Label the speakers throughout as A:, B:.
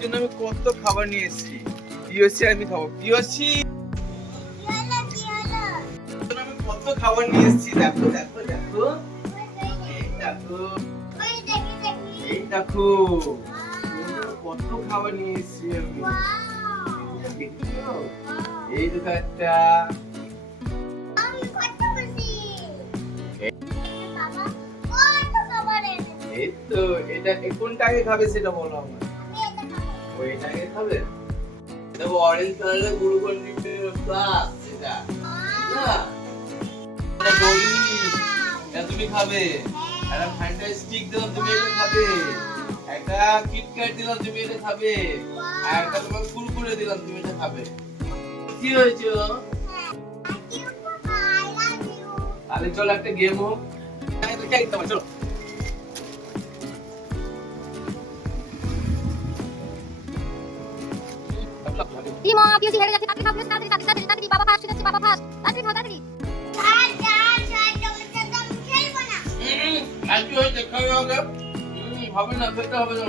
A: জন্য আমি কত খাবার নিয়ে এসেছি। পিওসি আমি খাব। পিওসি! কত খাবার নিয়ে এসেছি। দেখো দেখো দেখো। কত খাবার নিয়ে এই এই তো, এটা, কোনটাকে খাবে সেটা বলো আমার ওইটাকে খাবে? দেখো অরেঞ্জ কালারের গ্লুকন ডি প্লাস এটা। না। এটা ডলি এটা তুমি খাবে। একটা ফ্যান্টা স্টিক দিলাম তুমি এটা খাবে। একটা কিটক্যাট দিলাম তুমি এটা খাবে। আর একটা তোমার কুরকুরে দিলাম তুমি এটা খাবে। কি হয়েছে তাহলে চলো একটা গেম হোক। হ্যাঁ, চলো।
B: ইমা পিউসি হেরে যাচ্ছে তাড়াতাড়ি খাও তাড়াতাড়ি তাড়াতাড়ি তাড়াতাড়ি বাবা ফাস্ট যাচ্ছে বাবা ফাস্ট তাড়াতাড়ি খাও তাড়াতাড়ি।
A: হুম, আর কি হয়েছে খাবে হবে হুম, হবে না খেতে হবে না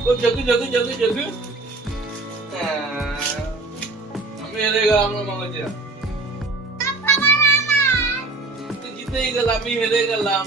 A: ও জগু জগু জগু জগু। আমি হেরে গেলাম না মামাজিরা আমি হেরে গেলাম